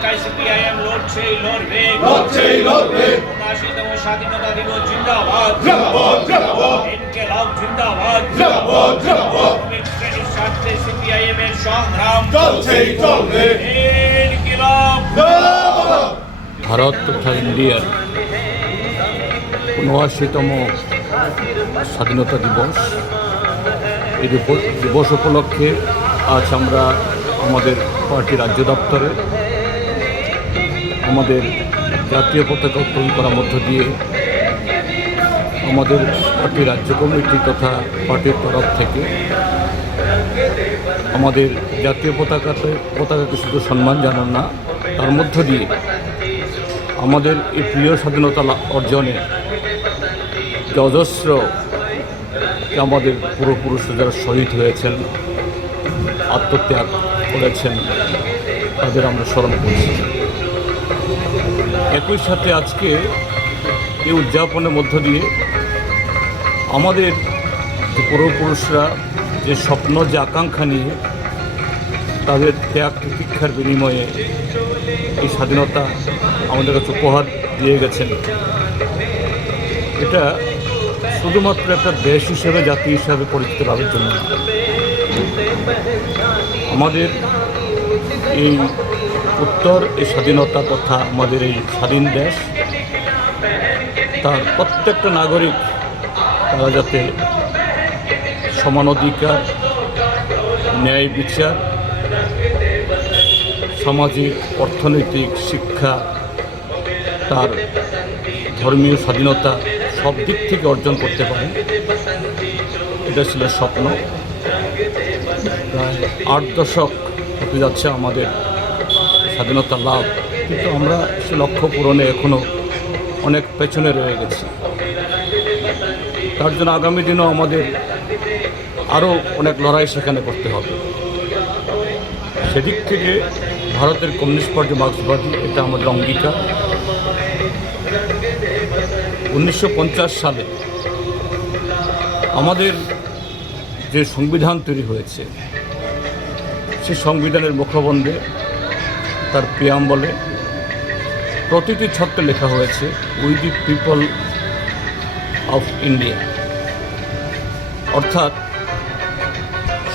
রক্ষায় সিপিআইএম লড়ছেই লড়বে। লড়ছেই লড়বে। উনআশিতম স্বাধীনতা দিবস জিন্দাবাদ। জিন্দাবাদ জিন্দাবাদ। ইনকেলাব জিন্দাবাদ। জিন্দাবাদ জিন্দাবাদ। শ্রমিক শ্রেণির স্বার্থে সিপিআইএম এর সংগ্রাম। চলছেই চলবে। ইনকিলাব জিন্দাবাদ। ভারত তথা ইন্ডিয়ার উনআশিতম স্বাধীনতা দিবস। এই দিব- দিবস উপলক্ষে আজ আমরা আমাদের পার্টি রাজ্য দপ্তরে আমাদের জাতীয় পতাকা উত্তোলন করার মধ্য দিয়ে আমাদের পার্টি রাজ্য কমিটি তথা পার্টির তরফ থেকে আমাদের জাতীয় পতাকাতে পতাকাকে শুধু সম্মান জানান না, তার মধ্য দিয়ে আমাদের এই প্রিয় স্বাধীনতা অর্জনে যে অজস্র যে আমাদের পূর্বপুরুষ যারা শহীদ হয়েছেন, আত্মত্যাগ করেছেন, তাদের আমরা স্মরণ করছি। একই সাথে আজকে এই উদযাপনের মধ্য দিয়ে আমাদের যে পূর্বপুরুষরা যে স্বপ্ন, যে আকাঙ্ক্ষা নিয়ে তাদের ত্যাগ প্রতীক্ষার বিনিময়ে এই স্বাধীনতা আমাদের কাছে উপহার দিয়ে গেছেন। এটা শুধুমাত্র একটা দেশ হিসেবে, জাতি হিসাবে পরিচিত লাভের জন্য আমাদের এই উত্তর, এই স্বাধীনতা তথা আমাদের এই স্বাধীন দেশ। তার প্রত্যেকটা নাগরিক, তারা যাতে সমান অধিকার, ন্যায় বিচার, সামাজিক, অর্থনৈতিক, শিক্ষা, তার ধর্মীয় স্বাধীনতা সব দিক থেকে অর্জন করতে পারে। এটা ছিল স্বপ্ন। প্রায় আট দশক হতে যাচ্ছে আমাদের স্বাধীনতা লাভ। কিন্তু আমরা সে লক্ষ্য পূরণে এখনও অনেক পেছনে রয়ে গেছি। তার জন্য আগামী দিনও আমাদের আরও অনেক লড়াই সেখানে করতে হবে। সেদিক থেকে ভারতের কমিউনিস্ট পার্টি মার্ক্সবাদী, এটা আমাদের অঙ্গীকার। উনিশশো পঞ্চাশ সালে আমাদের যে সংবিধান তৈরি হয়েছে, সে সংবিধানের মুখবন্ধে তার পিয়াম বলে। প্রতিটি ছত্রে লেখা হয়েছে we the people of India অর্থাৎ,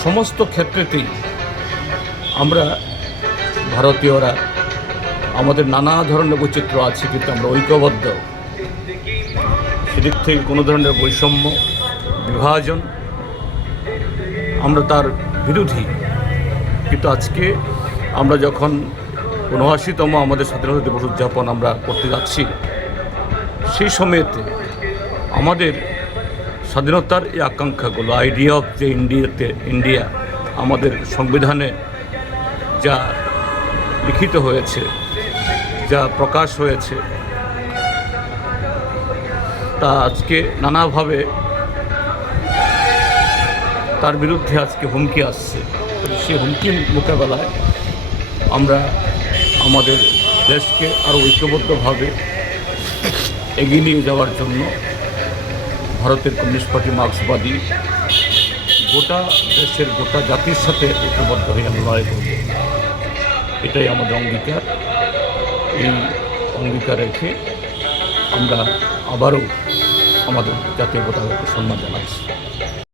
সমস্ত ক্ষেত্রেতেই আমরা ভারতীয়রা আমাদের নানা ধরনের বৈচিত্র্য আছে, কিন্তু আমরা ঐক্যবদ্ধ। সেদিক থেকে কোনো ধরনের বৈষম্য, বিভাজন আমরা তার বিরোধী। কিন্তু আজকে আমরা যখন উনআশিতম আমাদের স্বাধীনতা দিবস উদযাপন আমরা করতে যাচ্ছি। সেই সময়েতে আমাদের স্বাধীনতার এই আকাঙ্ক্ষাগুলো আইডিয়া অফ যে ইন্ডিয়াতে ইন্ডিয়া আমাদের সংবিধানে যা লিখিত হয়েছে, যা প্রকাশ হয়েছে, তা আজকে নানাভাবে তার বিরুদ্ধে আজকে হুমকি আসছে। সেই হুমকির মোকাবেলায় আমরা আমাদের দেশকে আরও ঐক্যবদ্ধভাবে এগিয়ে নিয়ে যাওয়ার জন্য ভারতের কমিউনিস্ট পার্টি মার্ক্সবাদী গোটা দেশের গোটা জাতির সাথে ঐক্যবদ্ধ হয়ে লড়াই করব। এটাই আমাদের অঙ্গীকার। এই অঙ্গীকার রেখে আমরা আবারও আমাদের জাতীয় পতাকাকে সম্মান জানাচ্ছি।